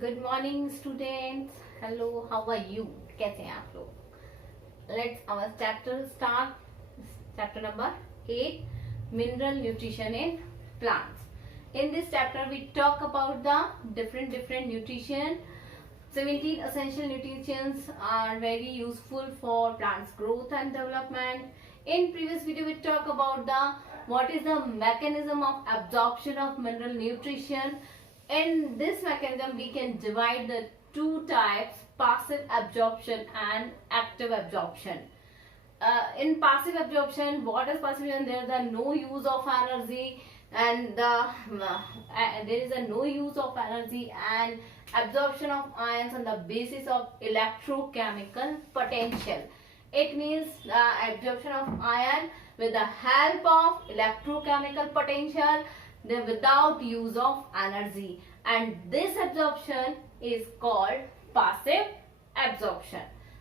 Good morning students, hello, how are you? कैसे हैं आप लोग? Let's our chapter start. Chapter number 8, mineral nutrition in plants. In this chapter we talk about the different nutrition. 17 essential nutrients are very useful for plants growth and development. In previous video we talk about the what is the mechanism of absorption of mineral nutrition. In this mechanism we can divide the two types: passive absorption and active absorption. In passive absorption, what is passive absorption? There is a no use of energy, and there is a no use of energy and absorption of ions on the basis of electrochemical potential. It means absorption of ion with the help of electrochemical potential, without use of energy, and this absorption is called passive absorption.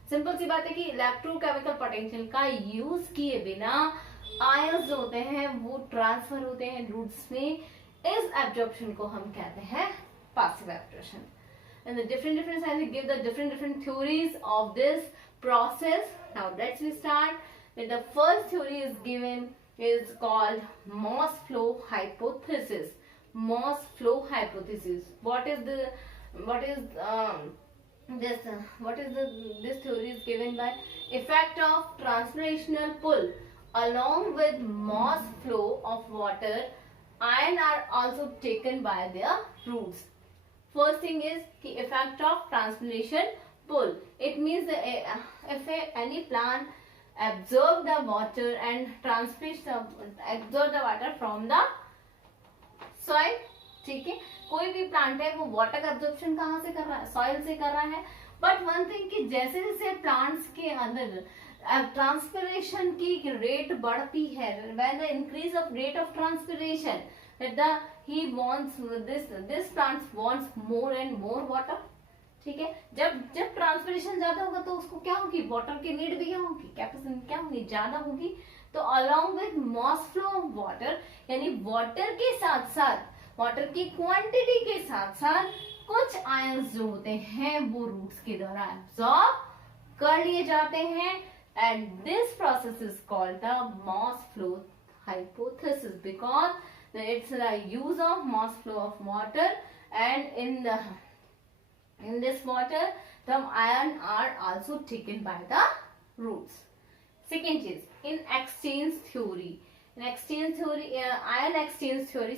Simple सी बात है कि electrochemical potential का यूज किए बिना आयंस जो होते हैं वो ट्रांसफर होते हैं रूट्स में. इस एब्जॉर्प्शन को हम कहते हैं passive absorption. And the different sciences give the different theories of this process. Now let's start with the first theory is given is called Moss flow hypothesis. Moss flow hypothesis. What is this theory is given by effect of transpirational pull along with Moss flow of water. Iron are also taken by their roots. First thing is the effect of transpiration pull. It means if any plant absorb the water and absorb the water from the soil. ठीक है, कोई भी प्लांट है वो वाटर का एब्जॉर्प्शन कहाँ से कर रहा है? सॉइल से कर रहा है. बट वन थिंग कि जैसे जैसे प्लांट्स के अंदर ट्रांसपिरेशन की रेट बढ़ती है, when the increase of rate of transpiration he wants this plants wants more and more water. ठीक है, जब ट्रांसपिरेशन ज्यादा होगा तो उसको क्या होगी? वाटर की नीड भी क्या होगी? कैपेसिटी क्या होगी? ज्यादा होगी. तो along with mass flow of water, यानी वाटर के साथ साथ वाटर की क्वांटिटी के साथ साथ कुछ आयंस जो होते हैं वो रूट्स के द्वारा एब्सॉर्ब कर लिए जाते हैं. And this process is called the mass flow hypothesis because it's the use of mass flow of water, and in this water the iron are also taken by the roots. Second is in exchange theory. In exchange theory, ion exchange theory,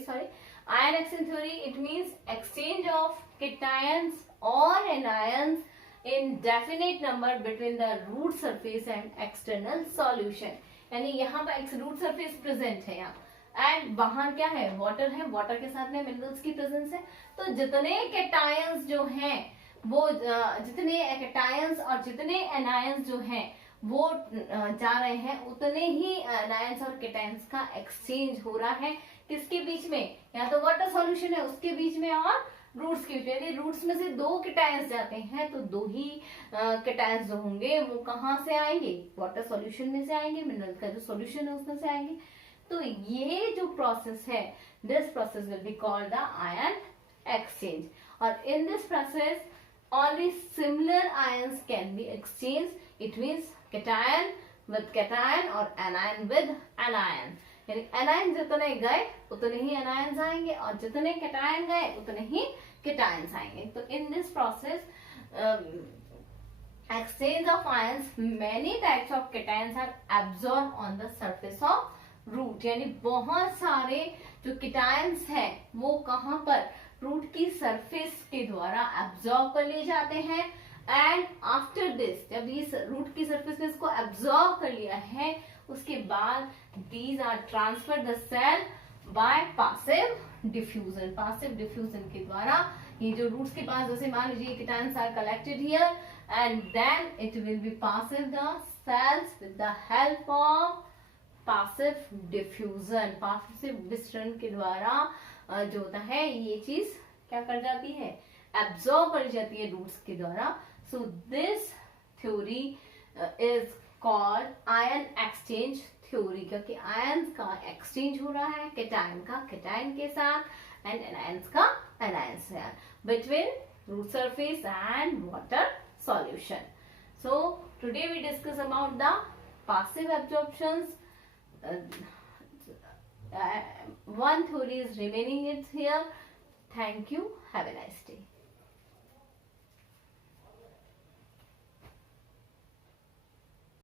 it means exchange of cations or anions in definite number between the root surface and external solution. यानी यहाँ पर एक root surface present है यहाँ, एंड बाहर क्या है? वाटर है. वाटर के साथ में मिनरल्स की प्रेजेंस है. तो जितने कैटायंस जो हैं वो जितने कैटायंस और जितने एनायंस जो हैं वो जा रहे हैं, उतने ही एनायंस और कैटायंस का एक्सचेंज हो रहा है. किसके बीच में? या तो वाटर सॉल्यूशन है उसके बीच में और रूट्स के बीच में. यदि रूट्स में से दो कैटायंस जाते हैं तो दो ही कैटायंस जो होंगे वो कहाँ से आएंगे? वाटर सॉल्यूशन में से आएंगे, मिनरल का जो सॉल्यूशन है उसमें से आएंगे. तो ये जो प्रोसेस है, this process will be called the ion exchange. और in this process only similar ions can be exchanged. It means cation with cation or anion with anion. यानी anion जितने गए उतने ही anions आएंगे और जितने cation गए उतने ही cations आएंगे. तो in this process exchange of ions, many types of cations are absorbed on the surface of root. यानी बहुत सारे जो cations है वो कहाँ पर? रूट की सरफेस के द्वारा एब्जॉर्ब कर लिए जाते हैं. एंड आफ्टर दिस, जब ये रूट की सरफेस ने इसको एब्जॉर्ब कर लिया है, उसके बाद these are transfer the cell by passive diffusion. Passive diffusion के द्वारा ये जो रूट्स के पास, जैसे मान लीजिए कीटाणुस are collected here and then it will be passive the cells with the help of passive diffusion. Passive विसरण के द्वारा जो होता है ये चीज क्या कर जाती है? एब्जॉर्ब कर जाती है रूट्स के द्वारा. So this theory is called ion exchange theory, क्योंकि आयंस का एक्सचेंज हो रहा है कैटायन का कैटायन के साथ एंड एनायंस का एनायंस से between root surface and water solution. So today we discuss about the passive absorptions. One theory is remaining it here. Thank you. Have a nice day.